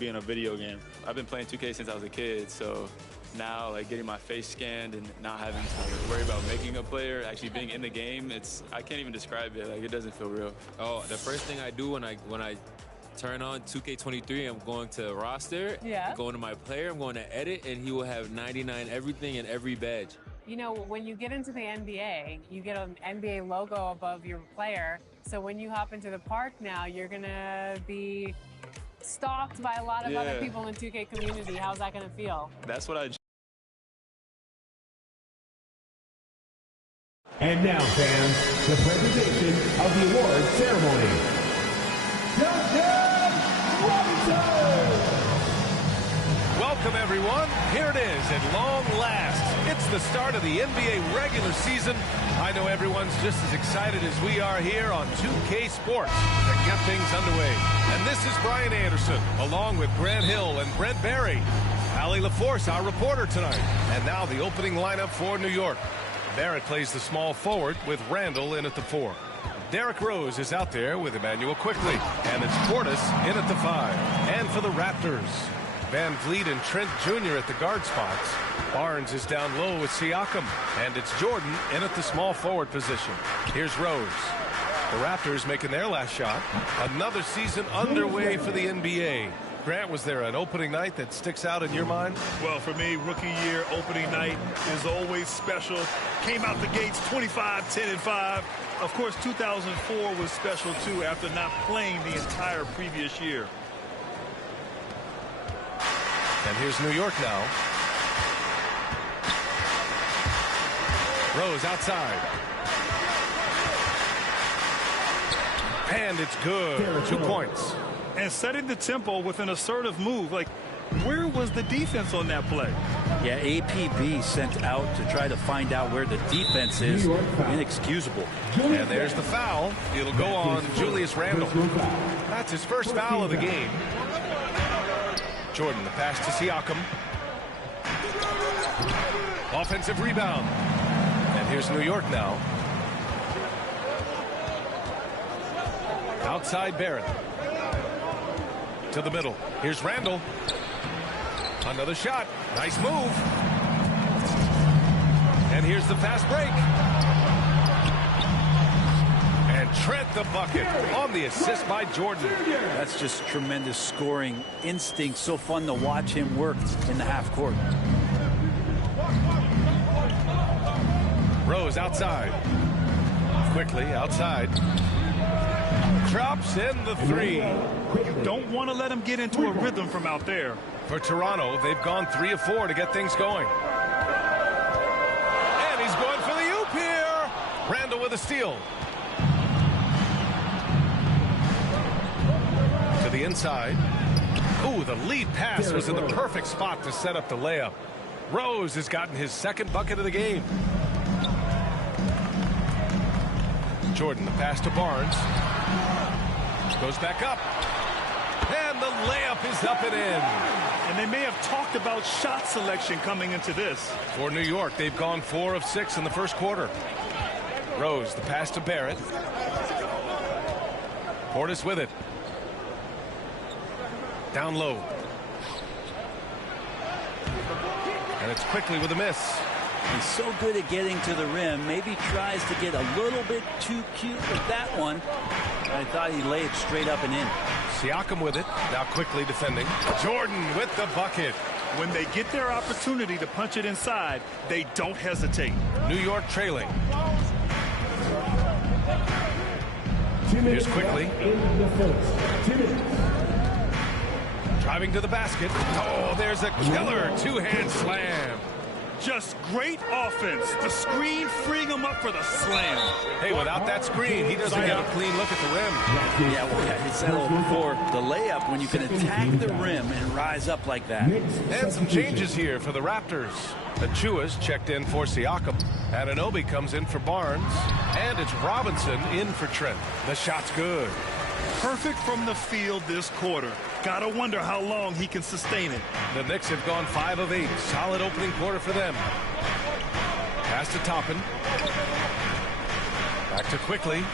being a video game. I've been playing 2K since I was a kid, so now like getting my face scanned and not having to worry about making a player, actually being in the game, I can't even describe it. Like, it doesn't feel real. Oh, the first thing I do when I turn on 2K23, I'm going to roster, going to my player, I'm going to edit, and he will have 99 everything and every badge. You know, when you get into the NBA, you get an NBA logo above your player. So when you hop into the park now, you're going to be stalked by a lot of other people in the 2K community. How's that going to feel? That's what I... And now, fans, the presentation of the award ceremony. DeShaun! Welcome, everyone. Here it is at long last. It's the start of the NBA regular season. I know everyone's just as excited as we are here on 2K Sports to get things underway. And this is Brian Anderson, along with Grant Hill and Brent Barry. Allie LaForce, our reporter tonight. And now the opening lineup for New York. Barrett plays the small forward with Randall in at the 4. Derrick Rose is out there with Emmanuel Quickly. And it's Portis in at the 5. And for the Raptors, Van Vliet and Trent Jr. at the guard spots. Barnes is down low with Siakam. And it's Jordan in at the small forward position. Here's Rose. The Raptors making their last shot. Another season underway for the NBA. Grant, was there an opening night that sticks out in your mind? Well, for me, rookie year opening night is always special. Came out the gates 25, 10, and 5. Of course, 2004 was special, too, after not playing the entire previous year. And here's New York now. Rose outside. And it's good. 2 points. And setting the tempo with an assertive move. Like, where was the defense on that play? Yeah, APB sent out to try to find out where the defense is. Inexcusable. And there's the foul. It'll go on Julius Randle. That's his first foul of the game. Jordan, the pass to Siakam. Offensive rebound. And here's New York now. Outside Barrett. To the middle. Here's Randall. Another shot. Nice move. And here's the fast break. And Trent the bucket on the assist by Jordan. That's just tremendous scoring instinct. So fun to watch him work in the half court. Rose outside. Quickly outside. Drops in the 3. You don't want to let him get into a rhythm from out there. For Toronto, they've gone 3 of 4 to get things going. And he's going for the oop here. Randall with a steal. To the inside. Ooh, the lead pass was in the perfect spot to set up the layup. Rose has gotten his second bucket of the game. Jordan, the pass to Barnes. Goes back up. And the layup is up and in. And they may have talked about shot selection coming into this. For New York, they've gone 4 of 6 in the first quarter. Rose, the pass to Barrett. Portis with it. Down low. And it's Quickly with a miss. He's so good at getting to the rim. Maybe tries to get a little bit too cute with that one. I thought he laid straight up and in. Siakam with it. Now Quickly defending. Jordan with the bucket. When they get their opportunity to punch it inside, they don't hesitate. New York trailing. Here's Quickly. Driving to the basket. Oh, there's a killer two-hand slam. Just great offense. The screen freeing him up for the slam. Hey, without that screen, he doesn't get a clean look at the rim. Yeah, well, I said before, the layup, when you can attack the rim and rise up like that. And some changes here for the Raptors. Achua's checked in for Siakam. Anunoby comes in for Barnes. And it's Robinson in for Trent. The shot's good. Perfect from the field this quarter. Gotta wonder how long he can sustain it. The Knicks have gone 5 of 8. Solid opening quarter for them. Pass to Toppin. Back to Quickly.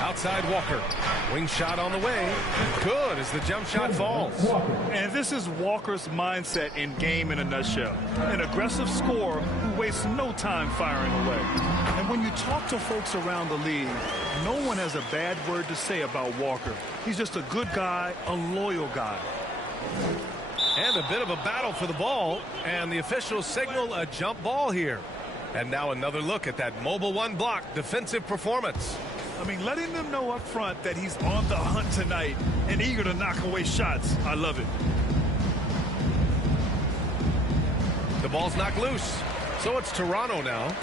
Outside Walker. Wing shot on the way. Good as the jump shot falls. And this is Walker's mindset in game in a nutshell. An aggressive scorer who wastes no time firing away. And when you talk to folks around the league, no one has a bad word to say about Walker. He's just a good guy, a loyal guy. And a bit of a battle for the ball, and the officials signal a jump ball here. And now another look at that mobile one block defensive performance. I mean, letting them know up front that he's on the hunt tonight and eager to knock away shots. I love it. The ball's knocked loose, so it's Toronto now.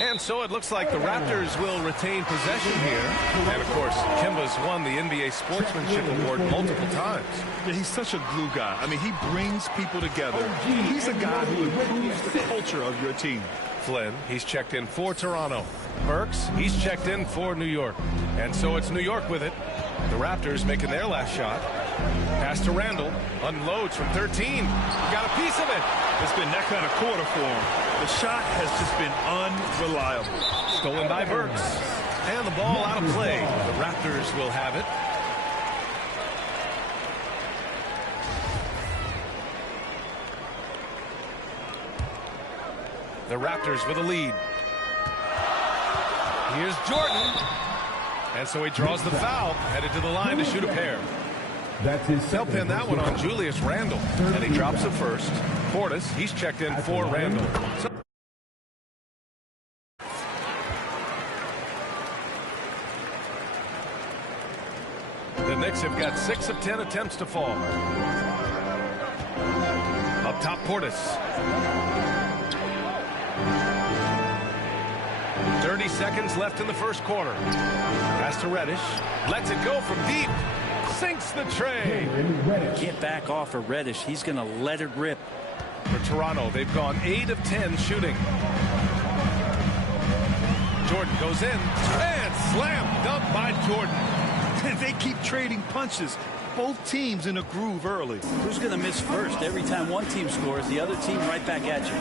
And so it looks like the Raptors will retain possession here. And, of course, Kemba's won the NBA Sportsmanship Award multiple times. Yeah, he's such a glue guy. I mean, he brings people together. He's a guy who improves the culture of your team. Flynn, he's checked in for Toronto. Burks, he's checked in for New York. And so it's New York with it. The Raptors making their last shot. Pass to Randall. Unloads from 13. Got a piece of it. It's been that kind of quarter for him. The shot has just been unreliable. Stolen by Burks. And the ball out of play. The Raptors will have it. The Raptors with a lead. Here's Jordan. And so he draws the foul. Headed to the line to shoot a pair. They'll pin that one on Julius Randle. And he drops it first. Portis, he's checked in for Randle. The Knicks have got 6 of 10 attempts to fall. Up top, Portis. 30 seconds left in the first quarter. Pass to Reddish. Lets it go from deep. Sinks the tray. Can't back off of Reddish. He's going to let it rip. For Toronto, they've gone 8 of 10 shooting. Jordan goes in. And slam dunk by Jordan. They keep trading punches. Both teams in a groove early. Who's going to miss first? Every time one team scores, the other team right back at you.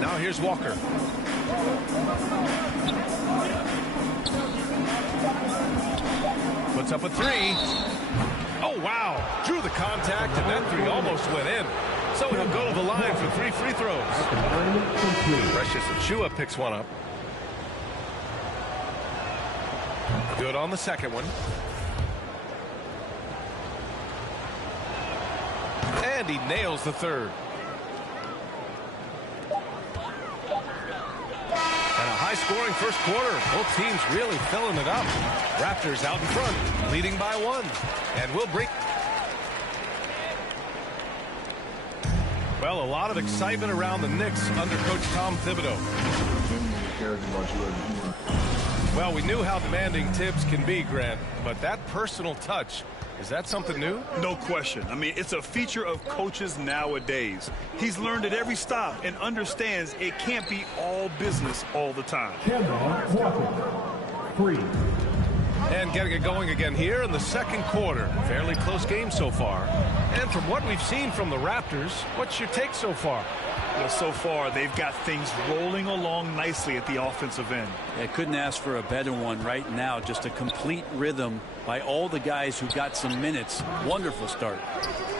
Now here's Walker. Puts up a three. Oh, wow. Drew the contact, and that three almost went in. So he'll go to the line for 3 free throws. Precious Achiuwa picks one up. Good on the second one. And he nails the third. And a high-scoring first quarter. Both teams really filling it up. Raptors out in front, leading by 1. And we'll break. Well, a lot of excitement around the Knicks under Coach Tom Thibodeau. Well, we knew how demanding Tibbs can be, Grant, but that personal touch, is that something new? No question. I mean, it's a feature of coaches nowadays. He's learned at every stop and understands it can't be all business all the time. And getting it going again here in the second quarter. Fairly close game so far. And from what we've seen from the Raptors, what's your take so far? Well, so far, they've got things rolling along nicely at the offensive end. They couldn't ask for a better one right now. Just a complete rhythm by all the guys who got some minutes. Wonderful start.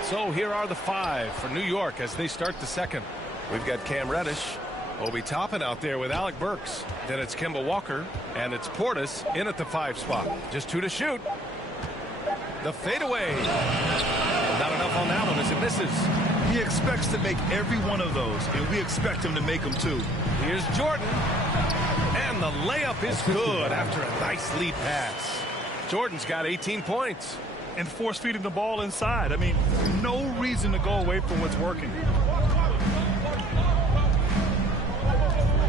So here are the 5 for New York as they start the second. We've got Cam Reddish, Obi Toppin out there with Alec Burks. Then it's Kemba Walker, and it's Portis in at the 5 spot. Just 2 to shoot. The fadeaway. Not enough on that one as it misses. He expects to make every one of those, and we expect him to make them too. Here's Jordan. And the layup is good after a nice lead pass. Jordan's got 18 points. And force feeding the ball inside. I mean, no reason to go away from what's working.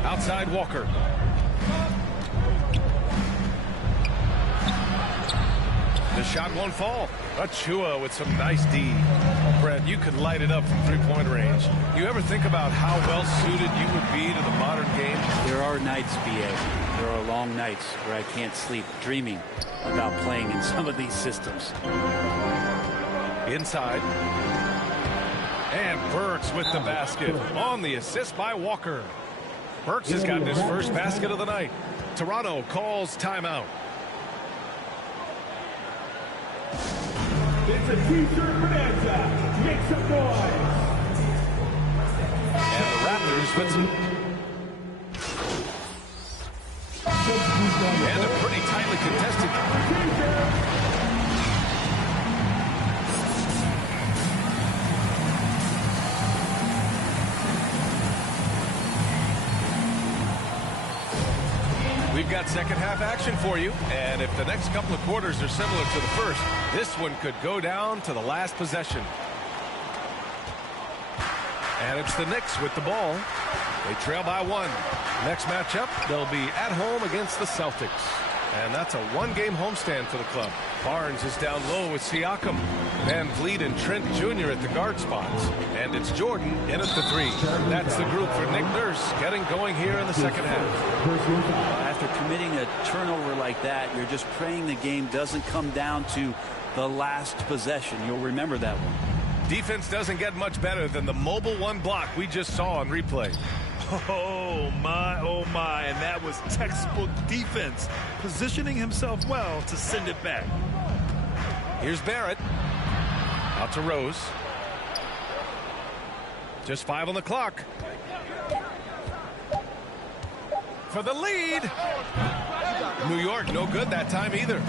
Outside Walker. The shot won't fall. Achiuwa with some nice D. Brett, you could light it up from three-point range. You ever think about how well-suited you would be to the modern game? There are nights, B.A. There are long nights where I can't sleep dreaming about playing in some of these systems. Inside. And Burks with the basket on the assist by Walker. Burks has gotten his first basket of the night. Toronto calls timeout. It's a t-shirt bonanza. Make some noise. And the Raptors with some... And a pretty tightly contested... We've got second half action for you, and if the next couple of quarters are similar to the first, this one could go down to the last possession. And it's the Knicks with the ball. They trail by 1. Next matchup, they'll be at home against the Celtics. And that's a one-game homestand for the club. Barnes is down low with Siakam. Van Vliet and Trent Jr. at the guard spots. And it's Jordan in at the 3. That's the group for Nick Nurse getting going here in the second half. After committing a turnover like that, you're just praying the game doesn't come down to the last possession. You'll remember that one. Defense doesn't get much better than the mobile 1 block we just saw on replay. Oh my, and that was textbook defense, positioning himself well to send it back. Here's Barrett. Out to Rose. Just 5 on the clock. For the lead. New York, no good that time either.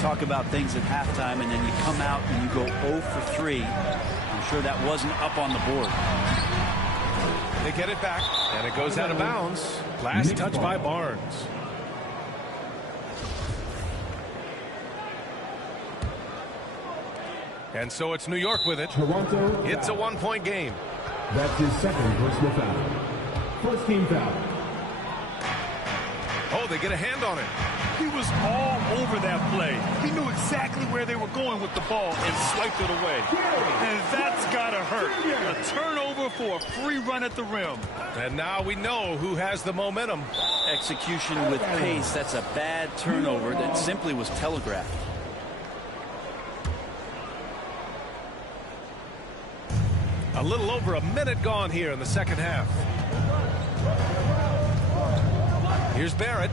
Talk about things at halftime, and then you come out and you go 0 for 3. I'm sure that wasn't up on the board. They get it back, and it goes out of bounds. Last touch by Barnes. And so it's New York with it. Toronto. It's a 1-point game. That's his second personal foul. First team foul. Oh, they get a hand on it. He was all over that play. He knew exactly where they were going with the ball and swiped it away. And that's gotta hurt. A turnover for a free run at the rim. And now we know who has the momentum. Execution with pace. That's a bad turnover that simply was telegraphed. A little over a minute gone here in the second half. Here's Barrett.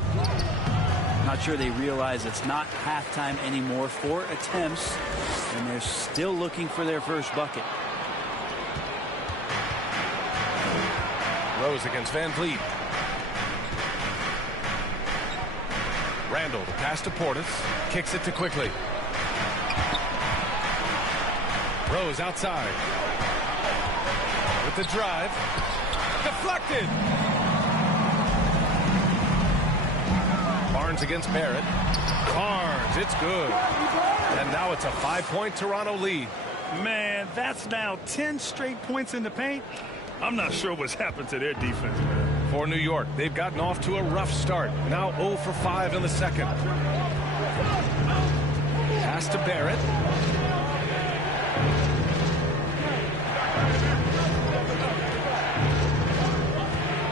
Not sure they realize it's not halftime anymore. 4 attempts, and they're still looking for their first bucket. Rose against Van Vliet. Randall, the pass to Portis. Kicks it to Quickly. Rose outside. With the drive. Deflected. Barnes against Barrett. Barnes, it's good. And now it's a 5-point Toronto lead. Man, that's now 10 straight points in the paint. I'm not sure what's happened to their defense, man. For New York, they've gotten off to a rough start. Now 0 for 5 in the second. Pass to Barrett.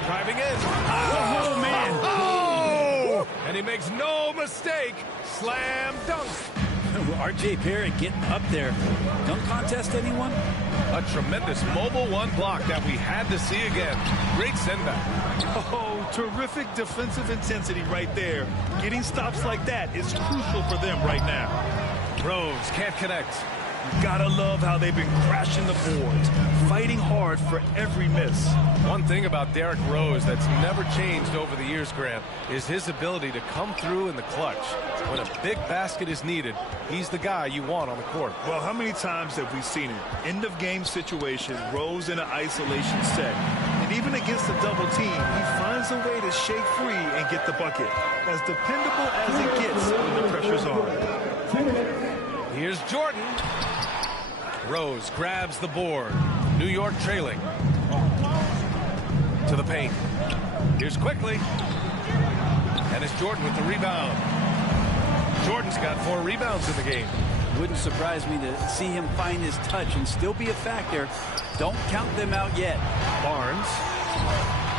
Driving in. Oh, man. Oh! And he makes no mistake. Slam dunk. R.J. Barrett getting up there. Dunk contest, anyone? A tremendous mobile 1 block that we had to see again. Great sendback. Oh, terrific defensive intensity right there. Getting stops like that is crucial for them right now. Rose can't connect. Gotta love how they've been crashing the boards, fighting hard for every miss. One thing about Derrick Rose that's never changed over the years, Grant, is his ability to come through in the clutch. When a big basket is needed, he's the guy you want on the court. Well, how many times have we seen it? End of game situation, Rose in an isolation set. And even against a double team, he finds a way to shake free and get the bucket. As dependable as it gets when the pressure's on. Here's Jordan. Rose grabs the board. New York trailing. To the paint. Here's Quickly. And it's Jordan with the rebound. Jordan's got 4 rebounds in the game. Wouldn't surprise me to see him find his touch and still be a factor. Don't count them out yet. Barnes.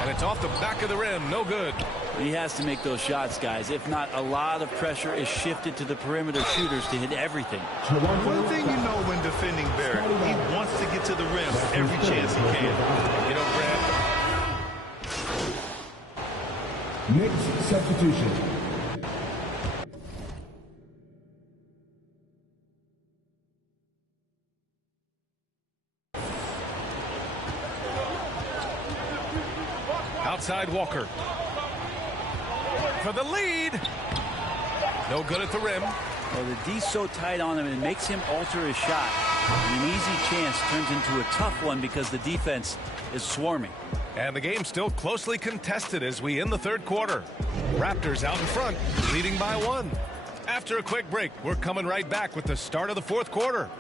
And it's off the back of the rim. No good. He has to make those shots, guys. If not, a lot of pressure is shifted to the perimeter shooters to hit everything. One thing you know when defending Barrett, he wants to get to the rim every chance he can. You know, Grant, Next substitution. Outside Walker. For the lead. No good at the rim. Well, the D's so tight on him, it makes him alter his shot. And an easy chance turns into a tough one because the defense is swarming. And the game's still closely contested as we end the third quarter. Raptors out in front, leading by 1. After a quick break, we're coming right back with the start of the fourth quarter.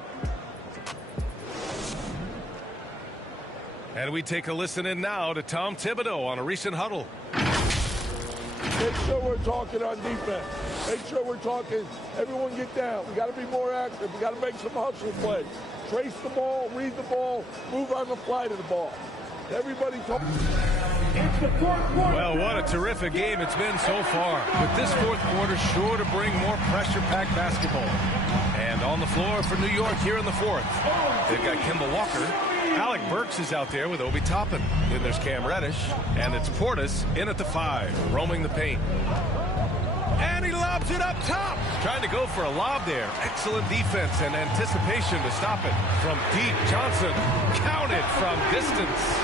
And we take a listen in now to Tom Thibodeau on a recent huddle. Make sure we're talking on defense. Make sure we're talking. Everyone get down. We got to be more active. We got to make some hustle plays. Trace the ball, read the ball, move on the fly to the ball. Everybody talk. Well, what a terrific game it's been so far. With this fourth quarter sure to bring more pressure-packed basketball. And on the floor for New York here in the fourth, they've got Kemba Walker. Alec Burks is out there with Obi Toppin. Then there's Cam Reddish. And it's Portis in at the 5, roaming the paint. And he lobs it up top. Trying to go for a lob there. Excellent defense and anticipation to stop it. From deep, Johnson counted from distance.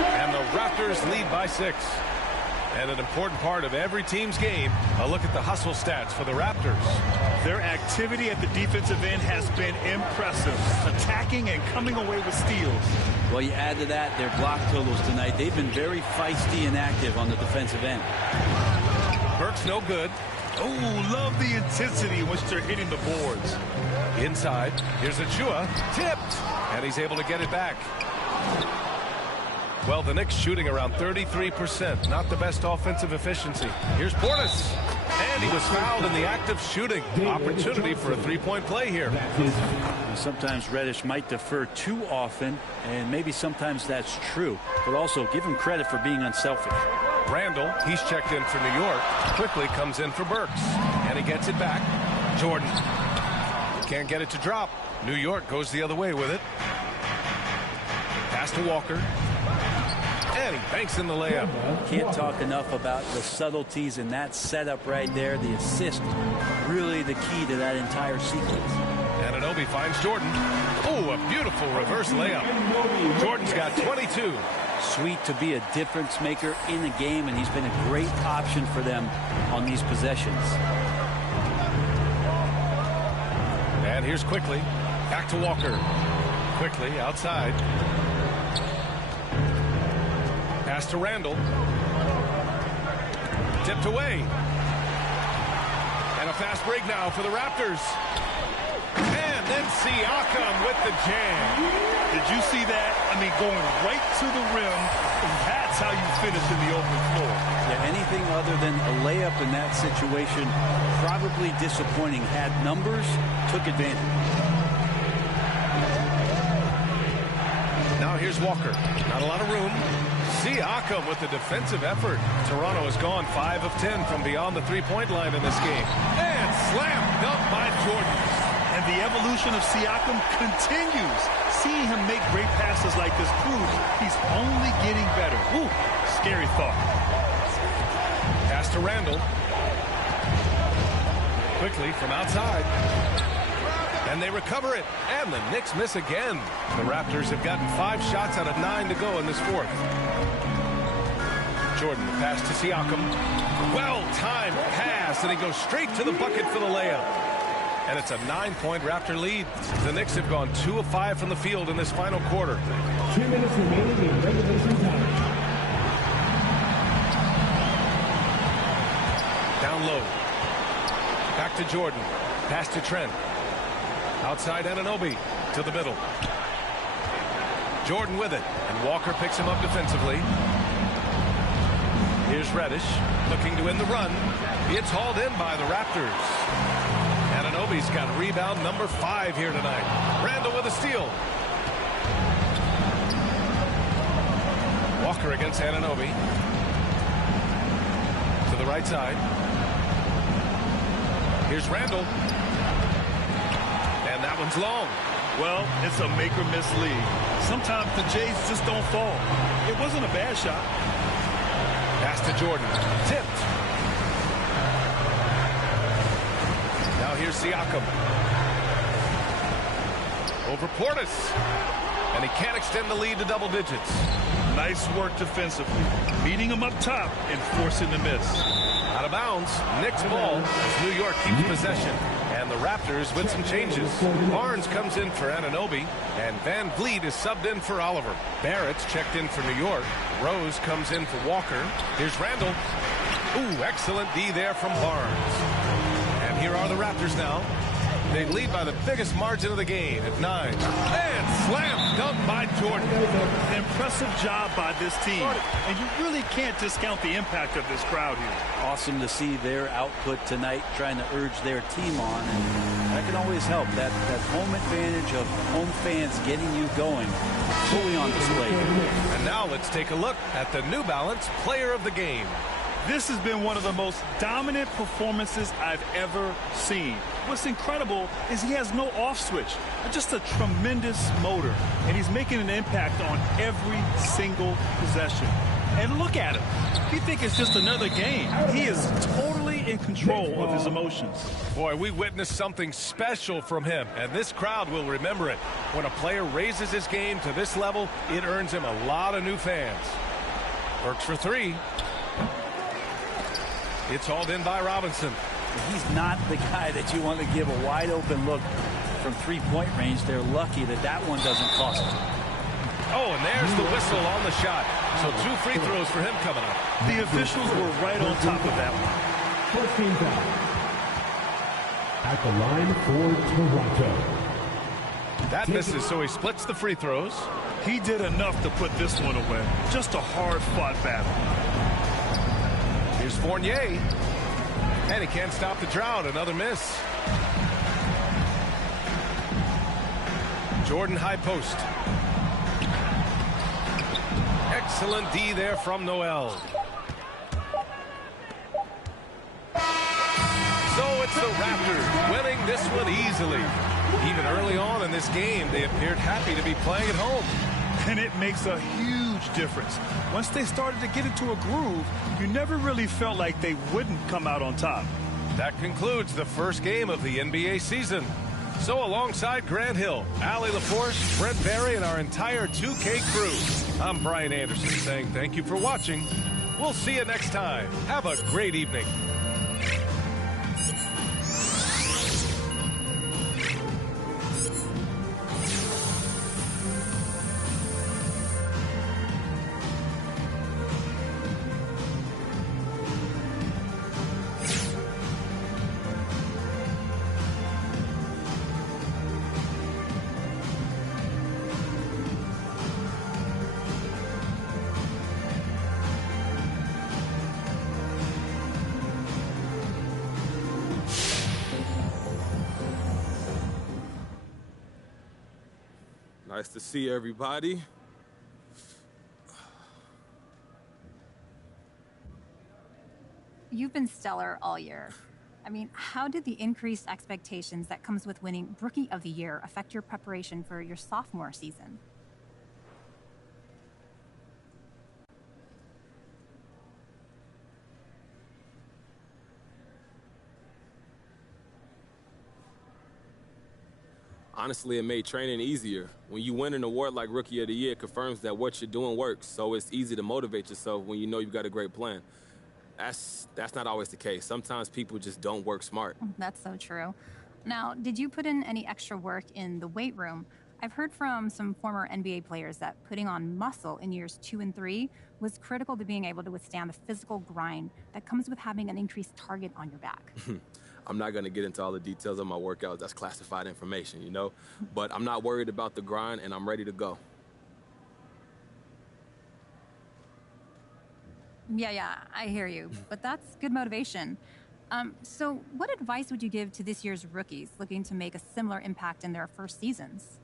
And the Raptors lead by 6. And an important part of every team's game, a look at the hustle stats for the Raptors. Their activity at the defensive end has been impressive, attacking and coming away with steals. Well, you add to that their block totals tonight. They've been very feisty and active on the defensive end. Burks no good. Oh, love the intensity in which they're hitting the boards. Inside, here's Achua, tipped, and he's able to get it back. Well, the Knicks shooting around 33%. Not the best offensive efficiency. Here's Portis. And he was fouled in the act of shooting. Opportunity for a three-point play here. Sometimes Reddish might defer too often, and maybe sometimes that's true. But also give him credit for being unselfish. Randall, he's checked in for New York. Quickly comes in for Burks. And he gets it back. Jordan can't get it to drop. New York goes the other way with it. Pass to Walker. And he banks in the layup. Can't talk enough about the subtleties in that setup right there. The assist, really the key to that entire sequence. Anunoby finds Jordan. Oh, a beautiful reverse layup. Jordan's got 22. Sweet to be a difference maker in the game, and he's been a great option for them on these possessions. And here's Quickly. Back to Walker. Quickly outside. Pass to Randall. Tipped away. And a fast break now for the Raptors. And then Siakam with the jam. Did you see that? I mean, going right to the rim. That's how you finish in the open floor. Yeah, anything other than a layup in that situation, probably disappointing. Had numbers, took advantage. Now here's Walker. Not a lot of room. Siakam with the defensive effort. Toronto has gone 5 of 10 from beyond the three-point line in this game. And slam dunk by Jordan. And the evolution of Siakam continues. Seeing him make great passes like this proves he's only getting better. Ooh, scary thought. Pass to Randall. Quickly from outside. And they recover it. And the Knicks miss again. The Raptors have gotten 5 shots out of 9 to go in this fourth. Jordan, the pass to Siakam. Well-timed pass, and he goes straight to the bucket for the layup. And it's a 9-point Raptor lead. The Knicks have gone 2 of 5 from the field in this final quarter. 2 minutes remaining in regulation time. Down low. Back to Jordan. Pass to Trent. Outside Anunoby to the middle. Jordan with it. And Walker picks him up defensively. Here's Reddish looking to end the run. It's hauled in by the Raptors. Anunoby's got rebound number 5 here tonight. Randall with a steal. Walker against Anunoby. To the right side. Here's Randall. And that one's long. Well, it's a make or miss league. Sometimes the Jays just don't fall. It wasn't a bad shot. Pass to Jordan. Tipped. Now here's Siakam. Over Portis. And he can't extend the lead to double digits. Nice work defensively. Meeting him up top and forcing the miss. Out of bounds. Knicks ball as New York keeps possession. And the Raptors with some changes. Barnes comes in for Anunoby, and Van Vliet is subbed in for Oliver. Barrett's checked in for New York. Rose comes in for Walker. Here's Randall. Ooh, excellent D there from Barnes. And here are the Raptors now. They lead by the biggest margin of the game at 9. And slam dunk by Jordan. An impressive job by this team. And you really can't discount the impact of this crowd here. Awesome to see their output tonight, trying to urge their team on. And that can always help. That home advantage of home fans getting you going, fully on display. And now let's take a look at the New Balance Player of the Game. This has been one of the most dominant performances I've ever seen. What's incredible is he has no off switch, just a tremendous motor, and he's making an impact on every single possession. And look at him. You think it's just another game. He is totally in control of his emotions. Boy, we witnessed something special from him, and this crowd will remember it. When a player raises his game to this level, it earns him a lot of new fans. Works for three. It's hauled in by Robinson. He's not the guy that you want to give a wide open look from three-point range. They're lucky that that one doesn't cost them. Oh, and there's the whistle on the shot. So 2 free throws for him coming up. The officials were right on top of that one. First team foul. At the line for Toronto. That misses, so he splits the free throws. He did enough to put this one away. Just a hard-fought battle. Here's Fournier. And he can't stop the drought. Another miss. Jordan high post. Excellent D there from Noel. So it's the Raptors winning this one easily. Even early on in this game, they appeared happy to be playing at home. And it makes a huge difference. Once they started to get into a groove, you never really felt like they wouldn't come out on top. That concludes the first game of the NBA season. So alongside Grant Hill, Allie LaForce, Brent Barry, and our entire 2K crew, I'm Brian Anderson saying thank you for watching. We'll see you next time. Have a great evening. Nice to see everybody. You've been stellar all year. I mean, how did the increased expectations that comes with winning Rookie of the Year affect your preparation for your sophomore season? Honestly, it made training easier. When you win an award like Rookie of the Year, it confirms that what you're doing works, so it's easy to motivate yourself when you know you've got a great plan. That's not always the case. Sometimes people just don't work smart. That's so true. Now, did you put in any extra work in the weight room? I've heard from some former NBA players that putting on muscle in years 2 and 3 was critical to being able to withstand the physical grind that comes with having an increased target on your back. I'm not going to get into all the details of my workouts. That's classified information, you know? But I'm not worried about the grind, and I'm ready to go. Yeah, I hear you. But that's good motivation. So what advice would you give to this year's rookies looking to make a similar impact in their first seasons?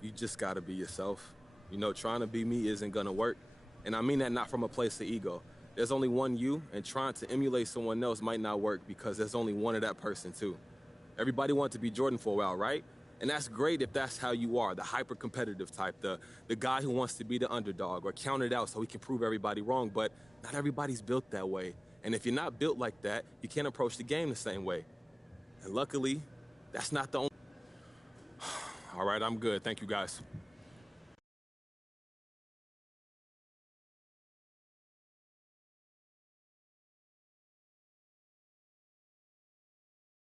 You just got to be yourself. You know, trying to be me isn't going to work. And I mean that not from a place of ego. There's only one you, and trying to emulate someone else might not work because there's only one of that person too. Everybody wanted to be Jordan for a while, right? And that's great if that's how you are, the hyper-competitive type, the guy who wants to be the underdog or count it out so he can prove everybody wrong, but not everybody's built that way. And if you're not built like that, you can't approach the game the same way. And luckily, that's not the only... All right, I'm good. Thank you, guys.